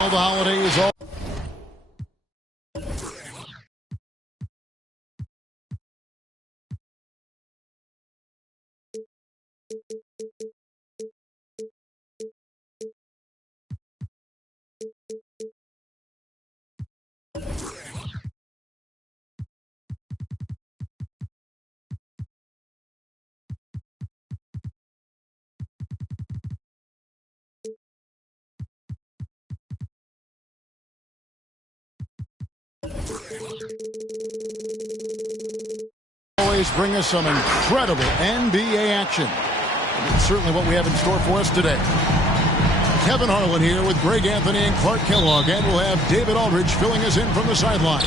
The holiday is all. Always bring us some incredible NBA action. And it's certainly what we have in store for us today. Kevin Harlan here with Greg Anthony and Clark Kellogg, and we'll have David Aldridge filling us in from the sideline.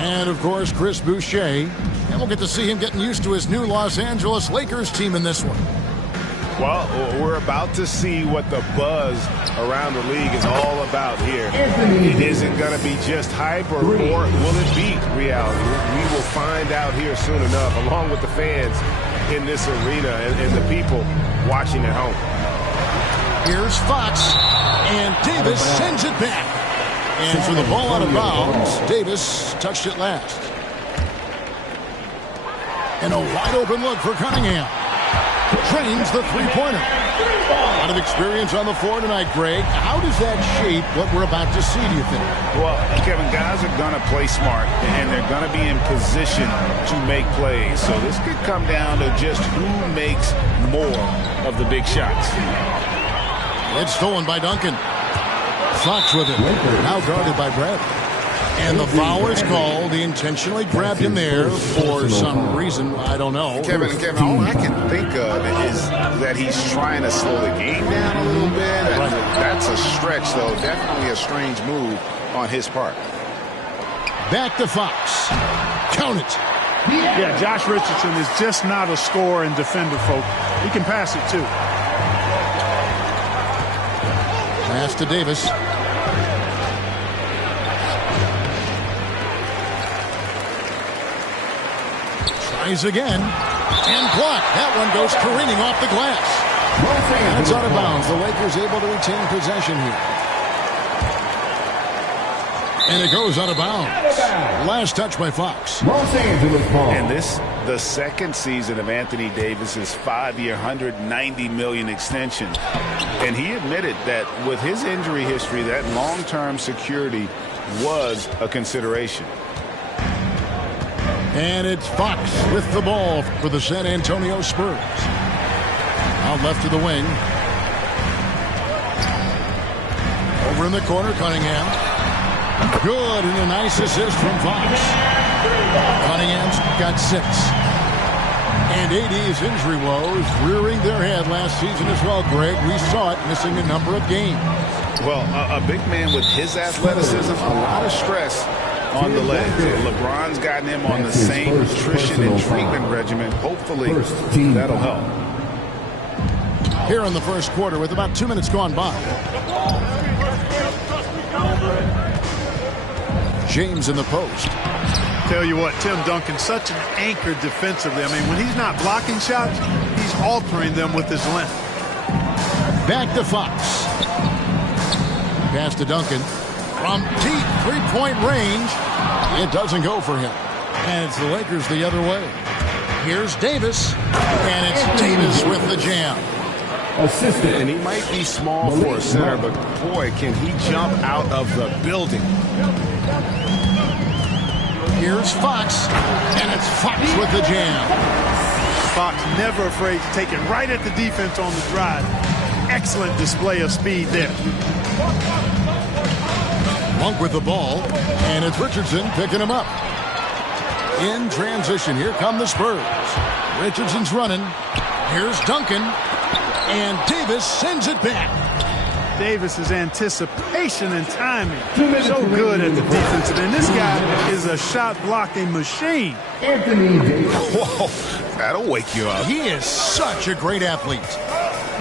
And, of course, Chris Boucher. And we'll get to see him getting used to his new Los Angeles Lakers team in this one. Well, we're about to see what the buzz around the league is all about here. It isn't going to be just hype, or will it be reality? We will find out here soon enough, along with the fans in this arena and the people watching at home. Here's Fox, and Davis sends it back. And for the ball out of bounds, Davis touched it last. And a wide open look for Cunningham. Drains the three-pointer. A lot of experience on the floor tonight, Greg. How does that shape what we're about to see, do you think? Well, Kevin, guys are going to play smart, and they're going to be in position to make plays. So this could come down to just who makes more of the big shots. It's stolen by Duncan. Fox with it. Now guarded by Brad. And the foul is called. He intentionally grabbed him there for some reason. I don't know. Kevin, all I can think of is that he's trying to slow the game down a little bit. Right. That's a stretch, though. Definitely a strange move on his part. Back to Fox. Count it. Yeah, Josh Richardson is just not a scorer and defender, folks. He can pass it, too. Pass to Davis. Tries again. And blocked. That one goes careening off the glass. And it's out of bounds. The Lakers able to retain possession here. And it goes out of bounds. Last touch by Fox. And this, the second season of Anthony Davis's 5-year, $190 million extension. And he admitted that with his injury history, that long-term security was a consideration. And it's Fox with the ball for the San Antonio Spurs. Out left to the wing. Over in the corner, Cunningham. Good, and a nice assist from Fox. Cunningham's got 6. And AD's injury woes rearing their head last season as well, Greg. We saw it, missing a number of games. Well, a big man with his athleticism, a lot of stress on the legs. LeBron's gotten him on the same nutrition and treatment regimen. Hopefully, that'll help. Here in the first quarter with about 2 minutes gone by. James in the post. Tell you what, Tim Duncan, such an anchor defensively. I mean, when he's not blocking shots, he's altering them with his length. Back to Fox. Pass to Duncan. From deep three-point range, it doesn't go for him. And it's the Lakers the other way. Here's Davis, and it's Davis with the jam. Assistant. And he might be small for a center, but boy, can he jump out of the building. Here's Fox, and it's Fox with the jam. Fox never afraid to take it right at the defense on the drive. Excellent display of speed there. Monk with the ball, and it's Richardson picking him up. In transition, here come the Spurs. Richardson's running. Here's Duncan, and Davis sends it back. Davis's anticipation and timing, so good at the defensive end. This guy is a shot-blocking machine. Anthony Davis. Whoa, that'll wake you up. He is such a great athlete.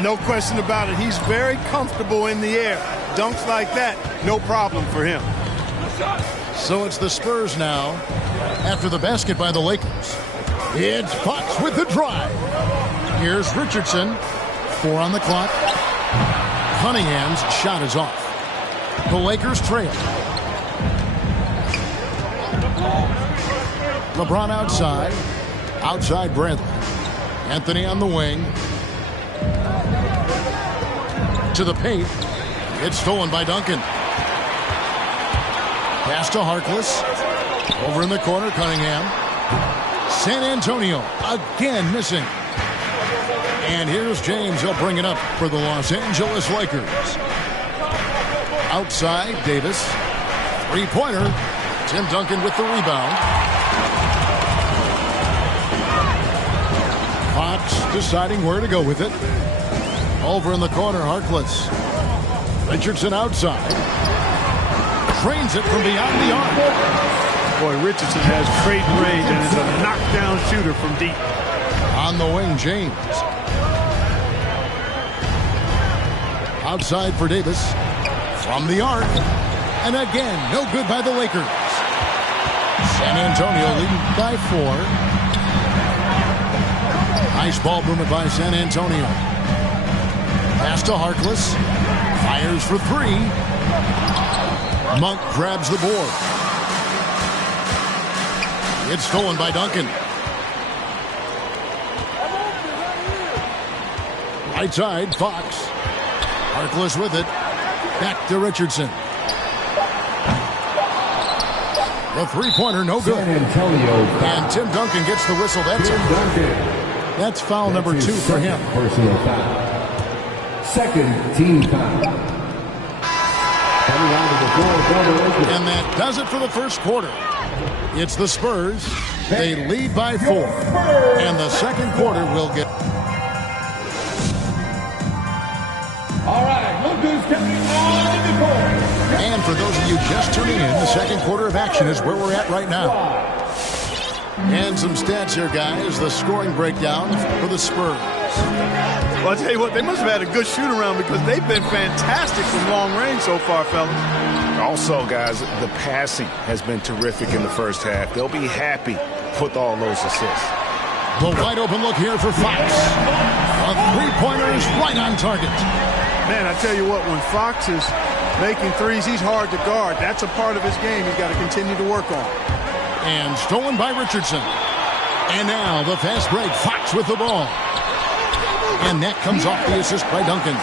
No question about it. He's very comfortable in the air. Dunks like that, no problem for him. So it's the Spurs now after the basket by the Lakers. It's Fox with the drive. Here's Richardson. 4 on the clock. Cunningham's shot is off. The Lakers trail. LeBron outside. Outside Bradley. Anthony on the wing. To the paint. It's stolen by Duncan. Pass to Harkless. Over in the corner, Cunningham. San Antonio again missing. And here's James. He'll bring it up for the Los Angeles Lakers. Outside, Davis. Three-pointer. Tim Duncan with the rebound. Fox deciding where to go with it. Over in the corner, Harkless. Richardson outside. Trains it from beyond the arc. Boy, Richardson has great range and is a knockdown shooter from deep. On the wing, James. Outside for Davis. From the arc. And again, no good by the Lakers. San Antonio leading by 4. Nice ball movement by San Antonio. Pass to Harkless. Fires for 3. Monk grabs the board. It's stolen by Duncan. Right side, Fox. Harkless with it. Back to Richardson. The three-pointer, no good. And Tim Duncan gets the whistle. That's foul number 2 for him. Personal foul. Second team foul. And that does it for the first quarter. It's the Spurs. They lead by 4. And the second quarter will get... All right, look who's coming on in the court. And for those of you just tuning in, the second quarter of action is where we're at right now. And some stats here, guys. The scoring breakdown for the Spurs. Well, I'll tell you what, they must have had a good shoot-around because they've been fantastic from long range so far, fellas. Also, guys, the passing has been terrific in the first half. They'll be happy with all those assists. The wide open look here for Fox. A three-pointer is right on target. Man, I tell you what, when Fox is making threes, he's hard to guard. That's a part of his game he's got to continue to work on. And stolen by Richardson. And now the fast break. Fox with the ball. And that comes off the assist by Duncan.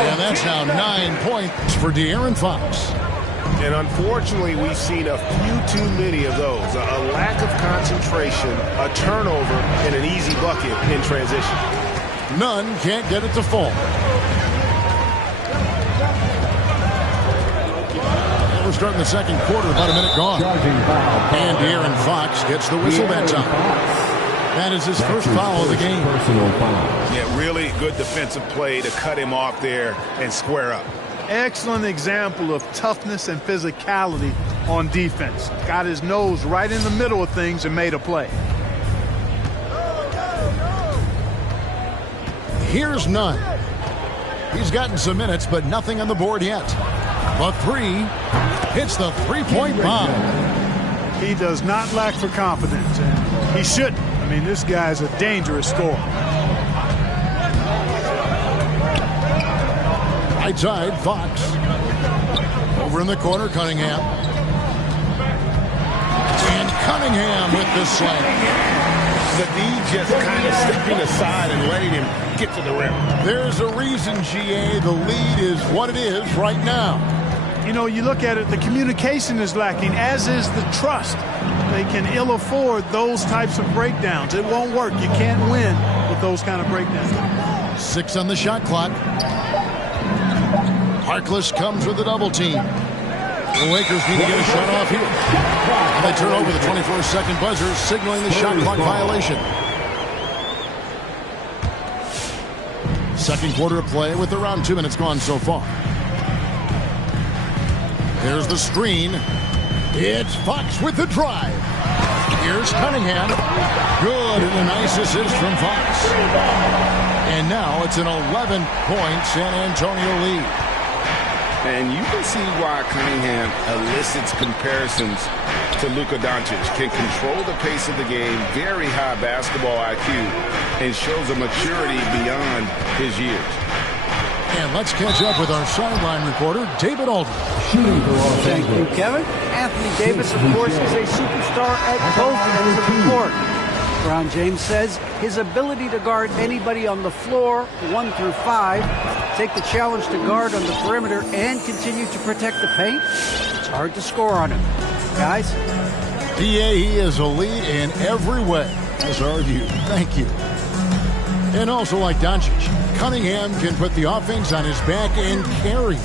And that's now 9 points for De'Aaron Fox. And unfortunately, we've seen a few too many of those. A lack of concentration, a turnover, and an easy bucket in transition. None can't get it to fall. And we're starting the second quarter, about a minute gone. And De'Aaron Fox gets the whistle that time. That is his first foul of the game. Yeah, really good defensive play to cut him off there and square up. Excellent example of toughness and physicality on defense. Got his nose right in the middle of things and made a play. Here's Nunn. He's gotten some minutes, but nothing on the board yet. But 3 hits the three-point bomb. He does not lack for confidence, and he shouldn't. I mean, this guy's a dangerous scorer. Right side, Fox. Over in the corner, Cunningham. And Cunningham with the slam. The D just kind of stepping aside and letting him get to the rim. There's a reason, GA, the lead is what it is right now. You know, you look at it, the communication is lacking, as is the trust. They can ill afford those types of breakdowns. It won't work. You can't win with those kind of breakdowns. 6 on the shot clock. Harkless comes with a double team. The Lakers need to get a shot off here. And they turn over the 24-second buzzer, signaling the shot clock violation. Second quarter of play with around 2 minutes gone so far. Here's the screen. It's Fox with the drive. Here's Cunningham. Good, and a nice assist from Fox. And now it's an 11-point San Antonio lead. And you can see why Cunningham elicits comparisons to Luka Doncic. Can control the pace of the game, very high basketball IQ, and shows a maturity beyond his years. And let's catch up with our sideline reporter, David Aldridge. Thank you, Kevin. Anthony Davis, of course, is a superstar at both ends of the court. LeBron James says his ability to guard anybody on the floor, 1 through 5, take the challenge to guard on the perimeter and continue to protect the paint, it's hard to score on him. Guys? PA, he is a lead in every way, as are you. Thank you. And also like Doncic, Cunningham can put the offense on his back and carry.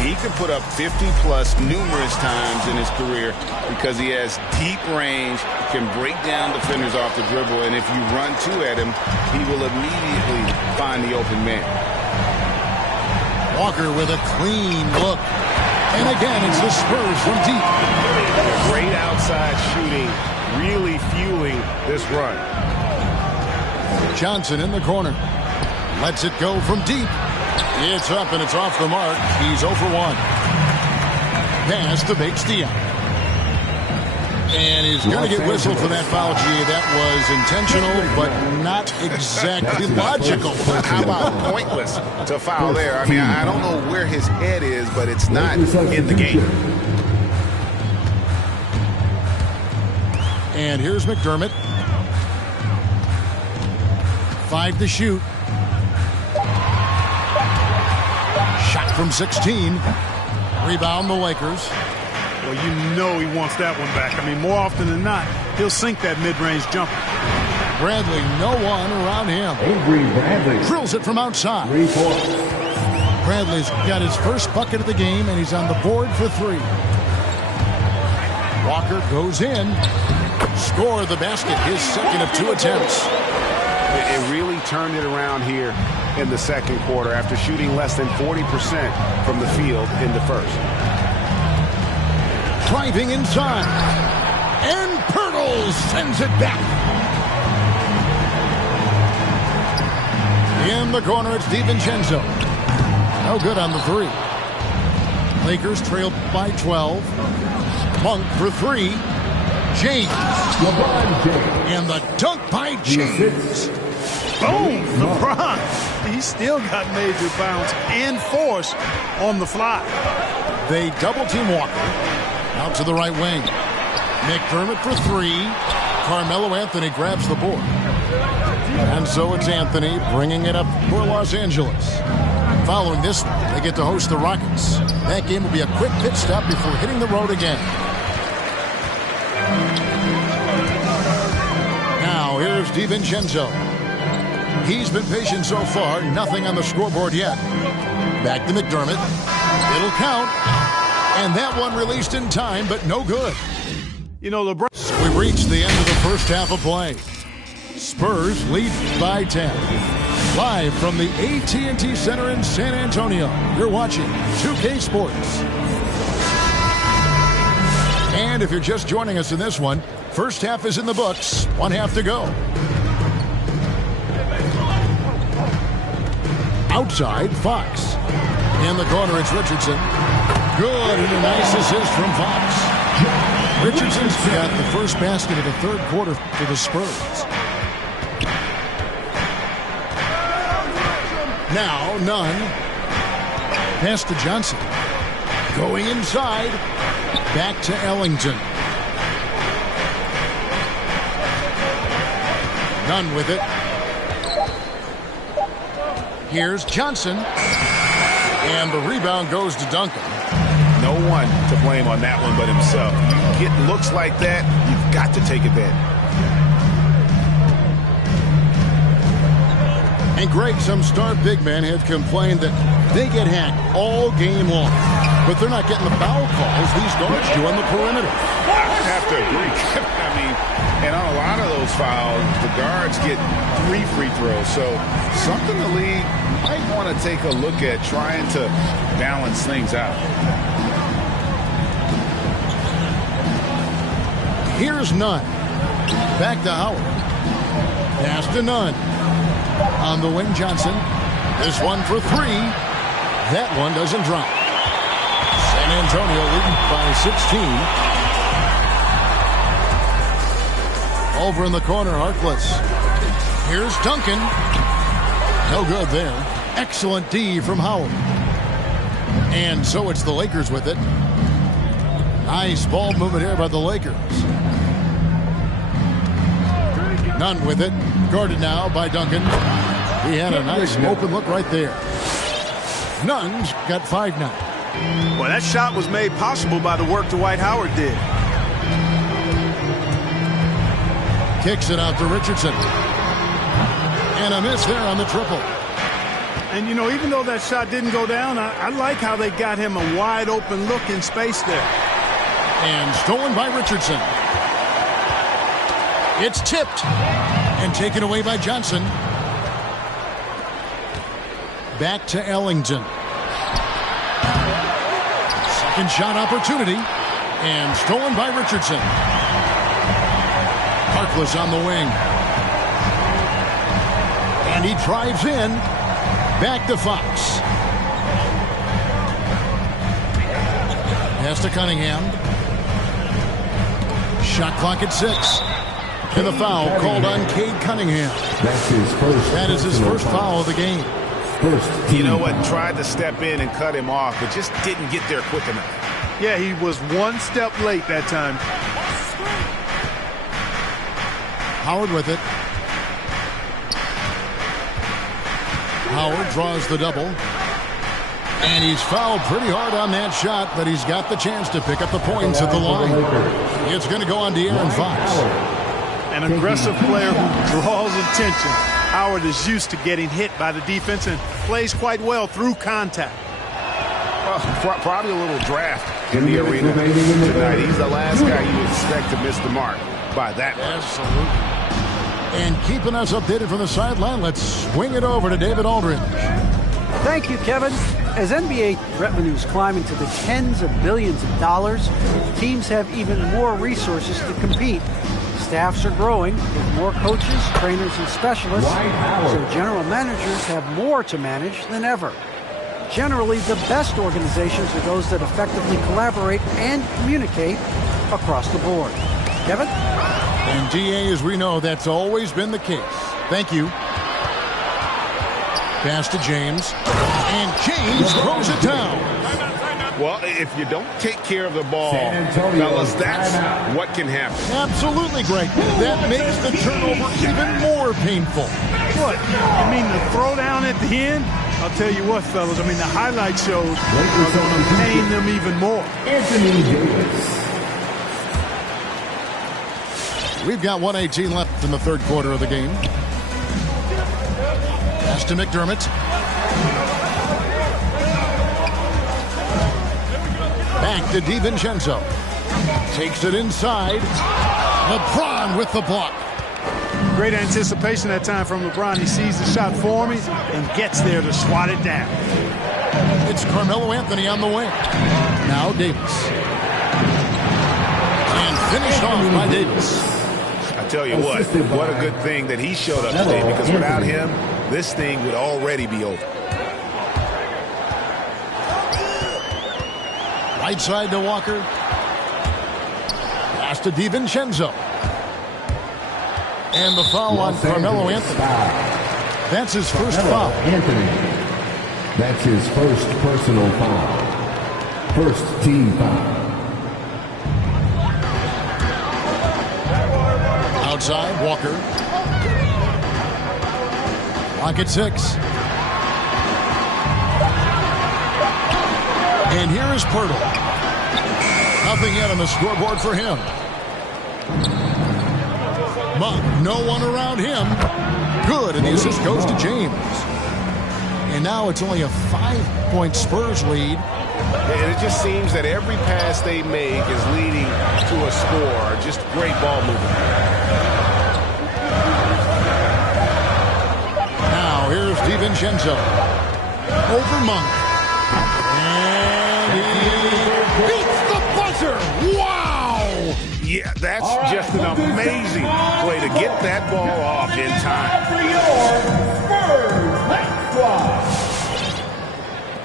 He can put up 50-plus numerous times in his career because he has deep range, can break down defenders off the dribble, and if you run two at him, he will immediately find the open man. Walker with a clean look. And again, it's the Spurs from deep. Great outside shooting, really fueling this run. Johnson in the corner. Lets it go from deep. It's up and it's off the mark. He's 0 for 1. Pass to Bates-Diop. And he's going to get whistled for that foul, G. That was intentional, but not exactly logical. How about pointless to foul there? I mean, I don't know where his head is, but it's not in the game. And here's McDermott. 5 to shoot. Shot from 16. Rebound the Lakers. Well, you know he wants that one back. I mean, more often than not, he'll sink that mid-range jumper. Bradley, no one around him. Avery Bradley. Drills it from outside. 3 points. Bradley's got his first bucket of the game, and he's on the board for 3. Walker goes in. Score the basket, his second of 2 attempts. It really turned it around here in the second quarter after shooting less than 40% from the field in the first. Driving inside. And Pirtle sends it back. In the corner, it's DiVincenzo. No good on the 3. Lakers trailed by 12. Monk for 3. James. And the dunk by James. Boom! LeBron. He still got major bounce and force on the fly. They double-team Walker. Out to the right wing. McDermott for 3. Carmelo Anthony grabs the board. And so it's Anthony bringing it up for Los Angeles. Following this, they get to host the Rockets. That game will be a quick pit stop before hitting the road again. Now, here's DiVincenzo. He's been patient so far. Nothing on the scoreboard yet. Back to McDermott. It'll count. And that one released in time, but no good. You know, LeBron. We reached the end of the first half of play. Spurs lead by 10. Live from the AT&T Center in San Antonio, you're watching 2K Sports. And if you're just joining us in this one, first half is in the books. 1 half to go. Outside, Fox. In the corner, it's Richardson. Good, and a nice assist from Fox. Richardson's got the first basket of the third quarter for the Spurs. Now, Nunn. Pass to Johnson. Going inside. Back to Ellington. Nunn with it. Here's Johnson. And the rebound goes to Duncan. No one to blame on that one but himself. You get looks like that, you've got to take advantage. And Greg, some star big men have complained that they get hacked all game long. But they're not getting the foul calls these guards do on the perimeter. I have to agree. I mean, and on a lot of those fouls, the guards get 3 free throws. So something the league might want to take a look at, trying to balance things out. Here's Nunn. Back to Howard. Pass to Nunn. On the wing, Johnson. This one for 3. That one doesn't drop. San Antonio leading by 16. Over in the corner, Harkless. Here's Duncan. No good there. Excellent D from Howard. And so it's the Lakers with it. Nice ball movement here by the Lakers. Nunn with it. Guarded now by Duncan. He had a nice open look right there. Nunn's got 5 now. Well, that shot was made possible by the work Dwight Howard did. Kicks it out to Richardson. And a miss there on the triple. And, you know, even though that shot didn't go down, I like how they got him a wide open look in space there. And stolen by Richardson. It's tipped and taken away by Johnson. Back to Ellington. Second shot opportunity. And stolen by Richardson. Harkless on the wing. And he drives in. Back to Fox. Pass to Cunningham. Shot clock at 6. And the foul called on Cade Cunningham. That is his first foul of the game. You know what? Tried to step in and cut him off, but just didn't get there quick enough. Yeah, he was one step late that time. Howard with it. Howard draws the double. And he's fouled pretty hard on that shot, but he's got the chance to pick up the points at the line. It's going to go on De'Aaron Fox. An aggressive player who draws attention. Howard is used to getting hit by the defense and plays quite well through contact. Well, probably a little draft in the arena tonight. He's the last guy you expect to miss the mark by that much. Absolutely. And keeping us updated from the sideline, let's swing it over to David Aldridge. Thank you, Kevin. As NBA revenues climb into the tens of billions of dollars, teams have even more resources to compete. Staffs are growing with more coaches, trainers, and specialists, so general managers have more to manage than ever. Generally, the best organizations are those that effectively collaborate and communicate across the board. Kevin? And DA, as we know, that's always been the case. Thank you. Pass to James. And James throws it down. Well, if you don't take care of the ball, fellas, that's what can happen. Absolutely, Greg. That makes the turnover even more painful. What? You mean the throwdown at the end? I'll tell you what, fellas. I mean, the highlight shows are going to pain them even more. Anthony Davis. We've got 1:18 left in the third quarter of the game. Pass to McDermott. Back to DiVincenzo. Takes it inside. LeBron with the block. Great anticipation that time from LeBron. He sees the shot forming and gets there to swat it down. It's Carmelo Anthony on the wing. Now Davis. And finished off by Davis. I tell you what a good thing that he showed up today, because without him, this thing would already be over. Right side to Walker. Pass to DiVincenzo. And the foul on Carmelo Anthony. That's his first foul. Anthony. That's his first personal foul. First team foul. Outside, Walker. Clock at 6. And here is Poeltl. Nothing yet on the scoreboard for him. Monk, no one around him. Good, and the assist goes to James. And now it's only a 5-point Spurs lead. And it just seems that every pass they make is leading to a score. Just great ball movement. Now here's DiVincenzo. Over Monk. And he beats the buzzer. Wow! Yeah, that's just an amazing way to get that ball off in time.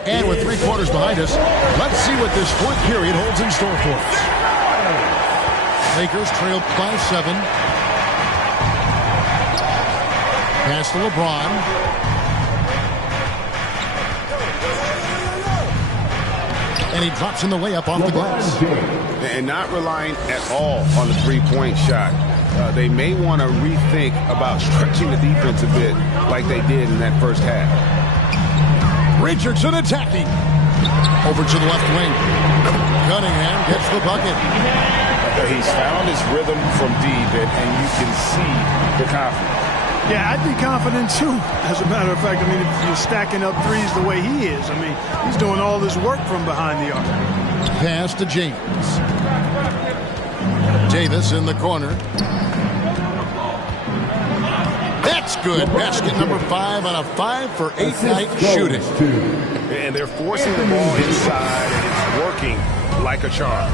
And with 3 quarters behind us, let's see what this fourth period holds in store for us. Lakers trail by 7. Pass to LeBron. And he drops in the layup off the glass. And not relying at all on the three-point shot. They may want to rethink about stretching the defense a bit like they did in that first half. Richardson attacking. Over to the left wing. Cunningham gets the bucket. He's found his rhythm from deep, and you can see the confidence. Yeah, I'd be confident too. As a matter of fact, I mean, if you're stacking up threes the way he is, I mean, he's doing all this work from behind the arc. Pass to James. Davis in the corner. That's good. Basket number 5 on a 5-for-8 night shooting. And they're forcing the ball inside, and it's working like a charm.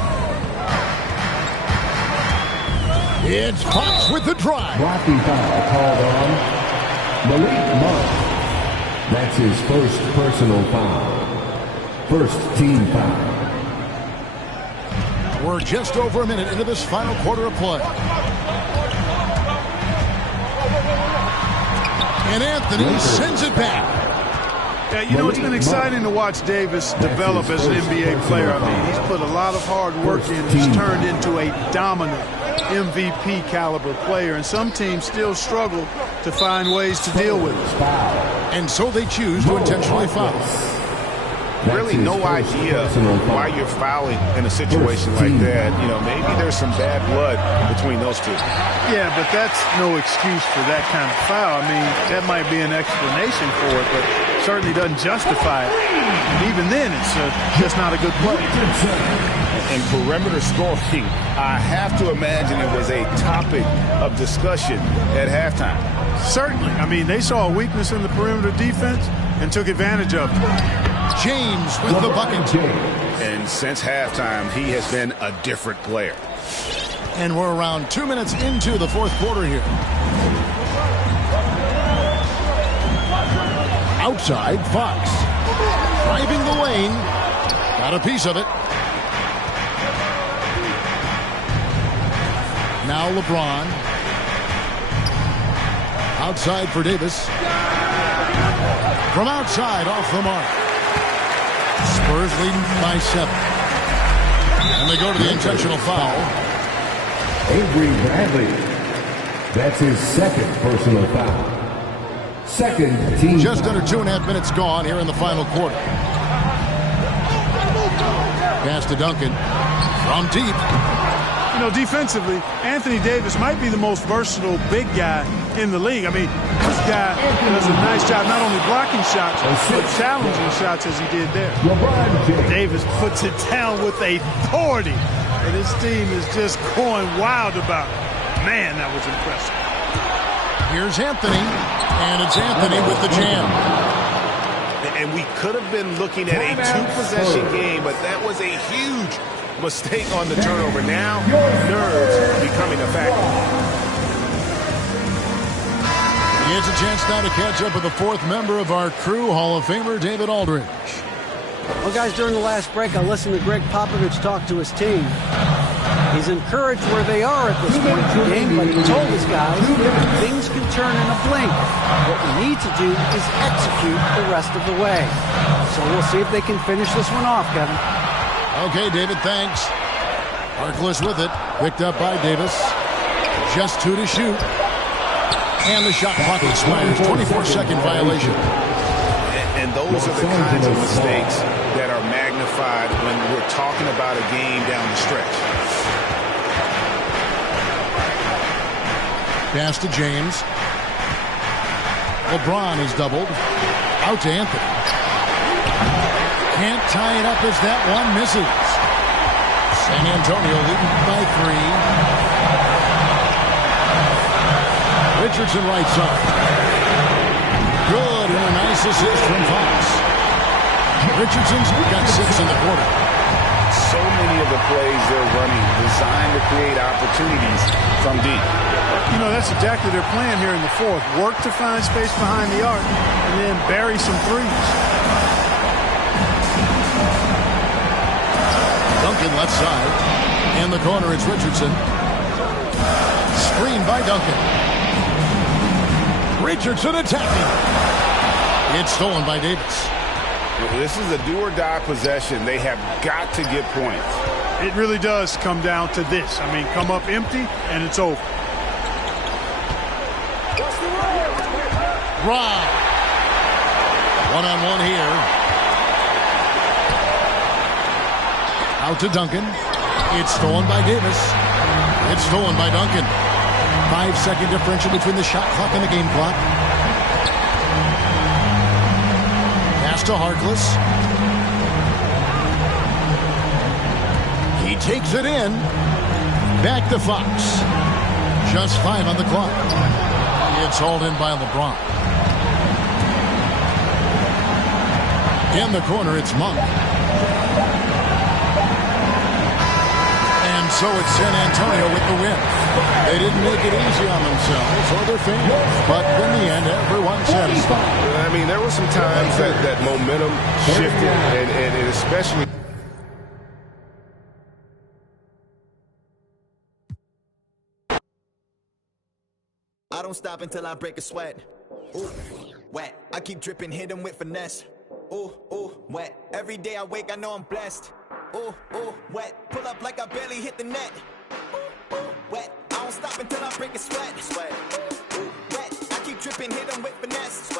It's Fox with the drive. Blocking foul called on Malik Monk. That's his first personal foul. First team foul. We're just over a minute into this final quarter of play. And Anthony sends it back. Yeah, you know, it's been exciting to watch Davis develop as an NBA player. I mean, he's put a lot of hard work in. He's turned into a dominant MVP caliber player, and some teams still struggle to find ways to deal with it. And so they choose to intentionally foul. Really no idea why you're fouling in a situation like that. You know, maybe there's some bad blood between those two. Yeah, but that's no excuse for that kind of foul. I mean, that might be an explanation for it, but certainly doesn't justify it. And even then, it's just not a good play. And perimeter scoring, I have to imagine it was a topic of discussion at halftime. Certainly. I mean, they saw a weakness in the perimeter defense and took advantage of it. James with the bucket. And since halftime, he has been a different player. And we're around 2 minutes into the fourth quarter here. Outside, Fox. Driving the lane. Got a piece of it. Now LeBron. Outside for Davis. From outside, off the mark. Spurs leading by 7. And they go to the intentional foul. Avery Bradley. That's his second personal foul. Second team Just foul. under 2.5 minutes gone here in the final quarter. Pass to Duncan. From deep. You know, defensively, Anthony Davis might be the most versatile big guy in the league. I mean, this guy does a nice job not only blocking shots, but challenging shots as he did there. Davis puts it down with authority, and his team is just going wild about it. Man, that was impressive. Here's Anthony, and it's Anthony with the jam. And we could have been looking at a two-possession game, but that was a huge mistake on the turnover. Now, nerves becoming a factor. He has a chance now to catch up with the fourth member of our crew, Hall of Famer David Aldridge. Well, guys, during the last break, I listened to Greg Popovich talk to his team. He's encouraged where they are at this point in the game, but he told his guys things can turn in a blink. What we need to do is execute the rest of the way. So we'll see if they can finish this one off, Kevin. Okay, David, thanks. Harkless with it. Picked up by Davis. Just 2 to shoot. And the shot clock expires. 24-second violation. And those are the kinds of mistakes that are magnified when we're talking about a game down the stretch. Pass to James. LeBron is doubled. Out to Anthony. Can't tie it up as that one misses. San Antonio leading by 3. Richardson right side. Good, and a nice assist from Fox. Richardson's got 6 in the quarter. So many of the plays they're running designed to create opportunities from deep. You know, that's exactly their plan here in the fourth. Work to find space behind the arc and then bury some threes. Duncan left side. In the corner, it's Richardson. Screen by Duncan. Richardson attacking. It's stolen by Davis. This is a do-or-die possession. They have got to get points. It really does come down to this. I mean, come up empty, and it's over. Rob. One-on-one here. Out to Duncan. It's stolen by Davis. It's stolen by Duncan. 5-second differential between the shot clock and the game clock. Pass to Harkless. He takes it in. Back to Fox. Just 5 on the clock. It's hauled in by LeBron. In the corner, it's Monk. And so it's San Antonio with the win. They didn't make it easy on themselves or their fans, but in the end, everyone's satisfied. I mean, there were some times that momentum shifted, and especially... I don't stop until I break a sweat. Ooh, wet. I keep dripping, hit him with finesse. Ooh, wet. Every day I wake, I know I'm blessed. Ooh, wet. Pull up like I barely hit the net. Ooh, wet. I don't stop until I break a sweat. Ooh, wet. I keep dripping, hit him with finesse.